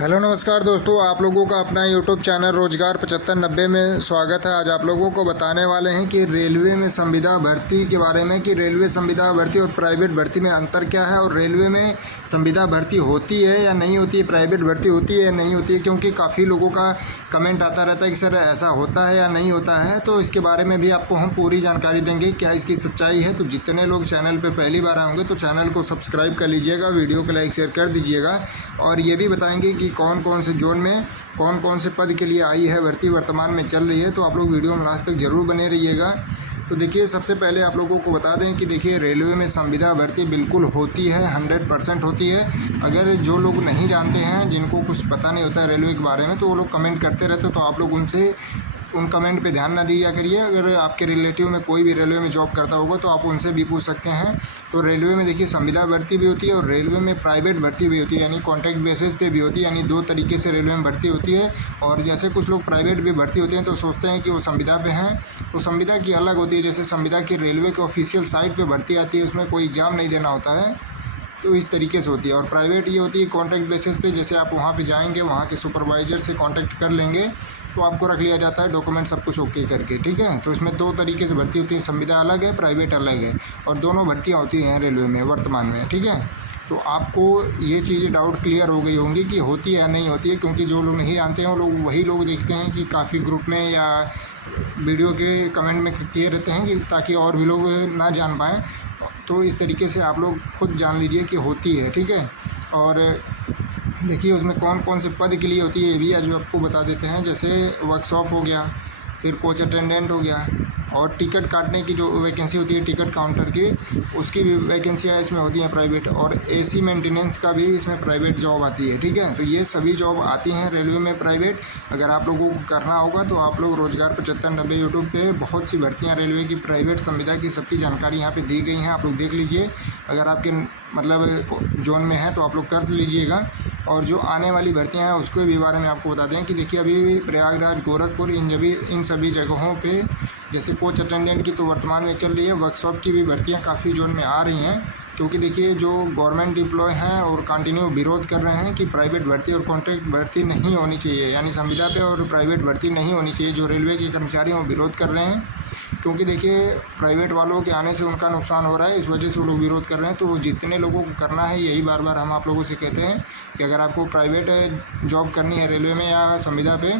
Hello नमस्कार दोस्तों, आप लोगों का अपना यूट्यूब चैनल रोजगार 7590 में स्वागत है। आज आप लोगों को बताने वाले हैं कि रेलवे में संविदा भर्ती के बारे में, कि रेलवे संविदा भर्ती और प्राइवेट भर्ती में अंतर क्या है, और रेलवे में संविदा भर्ती होती है या नहीं होती है, प्राइवेट भर्ती होती है या नहीं होती है। क्योंकि काफ़ी लोगों का कमेंट आता रहता है कि सर ऐसा होता है या नहीं होता है, तो इसके बारे में भी आपको हम पूरी जानकारी देंगे क्या इसकी सच्चाई है। तो जितने लोग चैनल पर पहली बार आएंगे तो चैनल को सब्सक्राइब कर लीजिएगा, वीडियो को लाइक शेयर कर दीजिएगा, और ये भी बताएंगे कि कौन कौन से जोन में कौन कौन से पद के लिए आई है भर्ती, वर्तमान में चल रही है। तो आप लोग वीडियो में लास्ट तक ज़रूर बने रहिएगा। तो देखिए, सबसे पहले आप लोगों को बता दें कि देखिए, रेलवे में संविदा भर्ती बिल्कुल होती है, 100% होती है। अगर जो लोग नहीं जानते हैं, जिनको कुछ पता नहीं होता है रेलवे के बारे में, तो वो लोग कमेंट करते रहते, तो आप लोग उन कमेंट पे ध्यान ना दिया करिए। अगर आपके रिलेटिव में कोई भी रेलवे में जॉब करता होगा तो आप उनसे भी पूछ सकते हैं। तो रेलवे में देखिए, संविदा भर्ती भी होती है और रेलवे में प्राइवेट भर्ती भी होती है, यानी कॉन्ट्रैक्ट बेसिस पे भी होती है। यानी दो तरीके से रेलवे में भर्ती होती है। और जैसे कुछ लोग प्राइवेट भी भर्ती होते हैं तो सोचते हैं कि वो संविदा पे हैं, तो संविदा की अलग होती है। जैसे संविदा की रेलवे के ऑफिशियल साइट पर भर्ती आती है, उसमें कोई एग्ज़ाम नहीं देना होता है, तो इस तरीके से होती है। और प्राइवेट ये होती है कॉन्ट्रैक्ट बेसिस पे, जैसे आप वहाँ पे जाएंगे, वहाँ के सुपरवाइजर से कांटेक्ट कर लेंगे तो आपको रख लिया जाता है, डॉक्यूमेंट सब कुछ ओके करके, ठीक है। तो इसमें दो तरीके से भर्ती होती है, संविदा अलग है, प्राइवेट अलग है, और दोनों भर्तियाँ होती हैं रेलवे में वर्तमान में, ठीक है। तो आपको ये चीज़ें डाउट क्लियर हो गई होंगी कि होती है या नहीं होती है, क्योंकि जो लोग नहीं जानते हैं वो लोग वही लोग देखते हैं कि काफ़ी ग्रुप में या वीडियो के कमेंट में किए रहते हैं कि ताकि और भी लोग ना जान पाएँ। तो इस तरीके से आप लोग खुद जान लीजिए कि होती है, ठीक है। और देखिए, उसमें कौन कौन से पद के लिए होती है ये भी आज आपको बता देते हैं। जैसे वर्कशॉप हो गया, फिर कोच अटेंडेंट हो गया, और टिकट काटने की जो वैकेंसी होती है टिकट काउंटर की, उसकी भी वैकेंसियाँ इसमें होती हैं प्राइवेट। और एसी मेंटेनेंस का भी इसमें प्राइवेट जॉब आती है, ठीक है। तो ये सभी जॉब आती हैं रेलवे में प्राइवेट। अगर आप लोगों को करना होगा तो आप लोग रोजगार 7590 यूट्यूब पे बहुत सी भर्तियाँ रेलवे की प्राइवेट संविदा की सबकी जानकारी यहाँ पे दी गई हैं, आप लोग देख लीजिए। अगर आपके मतलब जोन में है तो आप लोग कर लीजिएगा। और जो आने वाली भर्तियां हैं उसके भी बारे में आपको बता दें कि देखिए, अभी प्रयागराज, गोरखपुर, इन सभी जगहों पे जैसे कोच अटेंडेंट की तो वर्तमान में चल रही है। वर्कशॉप की भी भर्तियां काफ़ी जोन में आ रही हैं, क्योंकि देखिए, जो गवर्नमेंट एम्प्लॉय हैं और कंटिन्यू विरोध कर रहे हैं कि प्राइवेट भर्ती और कॉन्ट्रैक्ट भर्ती नहीं होनी चाहिए, यानी संविदा पे और प्राइवेट भर्ती नहीं होनी चाहिए। जो रेलवे के कर्मचारी हैं वो विरोध कर रहे हैं, क्योंकि देखिए, प्राइवेट वालों के आने से उनका नुकसान हो रहा है, इस वजह से वो लोग विरोध कर रहे हैं। तो जितने लोगों को करना है, यही बार बार हम आप लोगों से कहते हैं कि अगर आपको प्राइवेट जॉब करनी है रेलवे में या संविदा पे,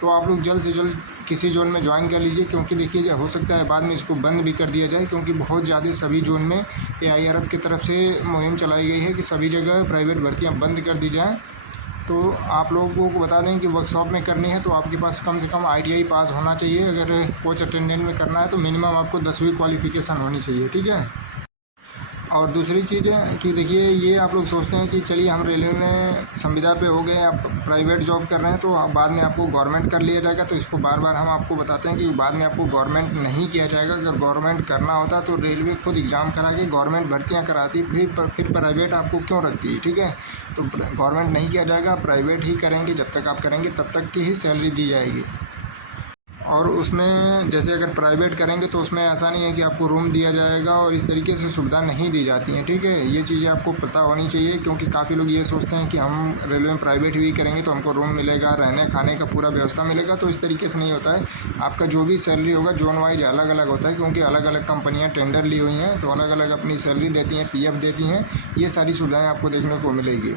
तो आप लोग जल्द से जल्द किसी जोन में ज्वाइन कर लीजिए। क्योंकि देखिए, हो सकता है बाद में इसको बंद भी कर दिया जाए, क्योंकि बहुत ज़्यादा सभी जोन में AIRF की तरफ से मुहिम चलाई गई है कि सभी जगह प्राइवेट भर्तियाँ बंद कर दी जाएँ। तो आप लोगों को बता दें कि वर्कशॉप में करनी है तो आपके पास कम से कम ITI पास होना चाहिए। अगर कोच अटेंडेंट में करना है तो मिनिमम आपको 10वीं क्वालिफ़िकेशन होनी चाहिए, ठीक है। और दूसरी चीज़ है कि देखिए, ये आप लोग सोचते हैं कि चलिए हम रेलवे में संविदा पे हो गए, आप प्राइवेट जॉब कर रहे हैं तो बाद में आपको गवर्नमेंट कर लिया जाएगा। तो इसको बार बार हम आपको बताते हैं कि बाद में आपको गवर्नमेंट नहीं किया जाएगा। अगर गवर्नमेंट करना होता तो रेलवे खुद एग्ज़ाम करा के गवर्नमेंट भर्तियाँ कराती, फिर प्राइवेट आपको क्यों रखती है, ठीक है। तो गवर्नमेंट नहीं किया जाएगा, प्राइवेट ही करेंगे। जब तक आप करेंगे तब तक की ही सैलरी दी जाएगी। और उसमें जैसे अगर प्राइवेट करेंगे तो उसमें ऐसा नहीं है कि आपको रूम दिया जाएगा, और इस तरीके से सुविधा नहीं दी जाती हैं, ठीक है। ये चीज़ें आपको पता होनी चाहिए, क्योंकि काफ़ी लोग ये सोचते हैं कि हम रेलवे में प्राइवेट भी करेंगे तो हमको रूम मिलेगा, रहने खाने का पूरा व्यवस्था मिलेगा। तो इस तरीके से नहीं होता है। आपका जो भी सैलरी होगा जोन वाइज अलग अलग होता है, क्योंकि अलग अलग कंपनियाँ टेंडर ली हुई हैं, तो अलग अलग अपनी सैलरी देती हैं, PF देती हैं। ये सारी सुविधाएँ आपको देखने को मिलेगी।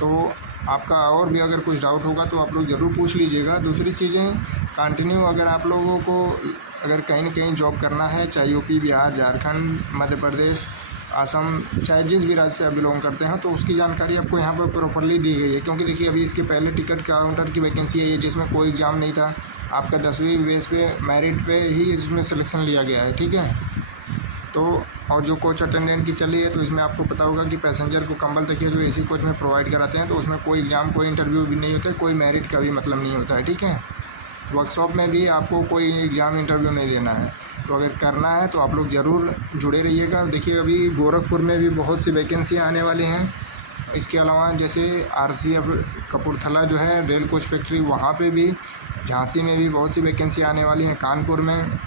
तो आपका और भी अगर कुछ डाउट होगा तो आप लोग ज़रूर पूछ लीजिएगा। दूसरी चीज़ें, कंटिन्यू अगर आप लोगों को अगर कहीं न कहीं जॉब करना है, चाहे UP, बिहार, झारखंड, मध्य प्रदेश, असम, चाहे जिस भी राज्य से आप बिलोंग करते हैं, तो उसकी जानकारी आपको यहाँ पर प्रॉपर्ली दी गई है। क्योंकि देखिए, अभी इसके पहले टिकट काउंटर की वैकेंसी है, जिसमें कोई एग्ज़ाम नहीं था, आपका 10वीं बेस पे मेरिट पे ही इसमें सिलेक्शन लिया गया है, ठीक है। तो और जो कोच अटेंडेंट की चली है, तो इसमें आपको पता होगा कि पैसेंजर को कंबल तकिया जो AC कोच में प्रोवाइड कराते हैं, तो उसमें कोई एग्ज़ाम, कोई इंटरव्यू भी नहीं होता है, कोई मेरिट का भी मतलब नहीं होता है, ठीक है। वर्कशॉप में भी आपको कोई एग्ज़ाम, इंटरव्यू नहीं देना है। तो अगर करना है तो आप लोग ज़रूर जुड़े रहिएगा। देखिए, अभी गोरखपुर में भी बहुत सी वैकेंसियाँ आने वाली हैं। इसके अलावा जैसे RCF कपूरथला जो है रेल कोच फैक्ट्री, वहाँ पे भी, झांसी में भी बहुत सी वैकेंसी आने वाली हैं, कानपुर में,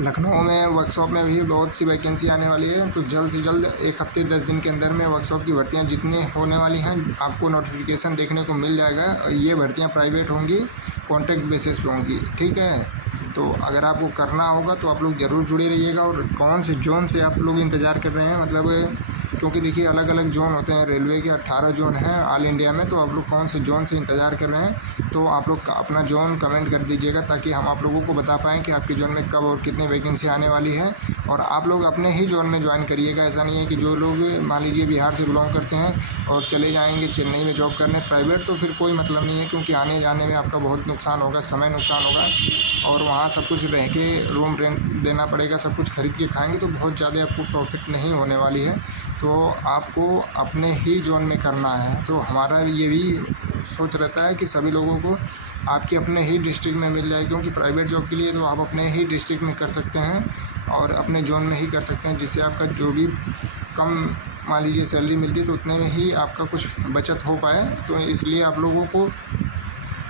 लखनऊ में वर्कशॉप में भी बहुत सी वैकेंसी आने वाली है, तो जल्द से जल्द 1 हफ्ते 10 दिन के अंदर में वर्कशॉप की भर्तियां जितने होने वाली हैं आपको नोटिफिकेशन देखने को मिल जाएगा। और ये भर्तियां प्राइवेट होंगी, कॉन्ट्रैक्ट बेसिस पे होंगी, ठीक है। तो अगर आपको करना होगा तो आप लोग ज़रूर जुड़े रहिएगा। और कौन से जोन से आप लोग इंतज़ार कर रहे हैं, मतलब क्योंकि देखिए अलग अलग जोन होते हैं, रेलवे के 18 जोन हैं ऑल इंडिया में, तो आप लोग कौन से जोन से इंतज़ार कर रहे हैं तो आप लोग अपना जोन कमेंट कर दीजिएगा, ताकि हम आप लोगों को बता पाएँ कि आपके जोन में कब और कितनी वैकेंसी आने वाली है। और आप लोग अपने ही जोन में ज्वाइन करिएगा। ऐसा नहीं है कि जो लोग मान लीजिए बिहार से बिलोंग करते हैं और चले जाएंगे चेन्नई में जॉब करने प्राइवेट, तो फिर कोई मतलब नहीं है, क्योंकि आने जाने में आपका बहुत नुकसान होगा, समय नुकसान होगा। और वहाँ सब कुछ रह के रूम रेंट देना पड़ेगा, सब कुछ खरीद के खाएंगे तो बहुत ज़्यादा आपको प्रॉफिट नहीं होने वाली है। तो आपको अपने ही जोन में करना है। तो हमारा ये भी सोच रहता है कि सभी लोगों को आपके अपने ही डिस्ट्रिक्ट में मिल जाए, क्योंकि प्राइवेट जॉब के लिए तो आप अपने ही डिस्ट्रिक्ट में कर सकते हैं और अपने जोन में ही कर सकते हैं, जिससे आपका जो भी कम मान लीजिए सैलरी मिलती है तो उतने में ही आपका कुछ बचत हो पाए। तो इसलिए आप लोगों को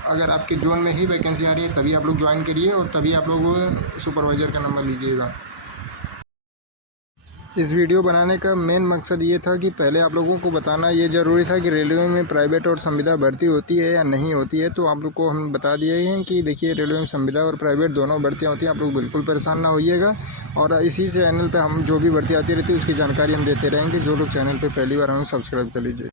अगर आपके जोन में ही वैकेंसी आ रही है तभी आप लोग ज्वाइन करिए और तभी आप लोग सुपरवाइज़र का नंबर लीजिएगा। इस वीडियो बनाने का मेन मकसद ये था कि पहले आप लोगों को बताना ये ज़रूरी था कि रेलवे में प्राइवेट और संविदा भर्ती होती है या नहीं होती है। तो आप लोग को हम बता दिए हैं कि देखिए रेलवे में संविदा और प्राइवेट दोनों भर्तियाँ होती हैं। आप लोग बिल्कुल परेशान ना होइएगा और इसी चैनल पर हम जो भी भर्ती आती रहती है उसकी जानकारी हम देते रहेंगे। जो लोग चैनल पर पहली बार हमें सब्सक्राइब कर लीजिए।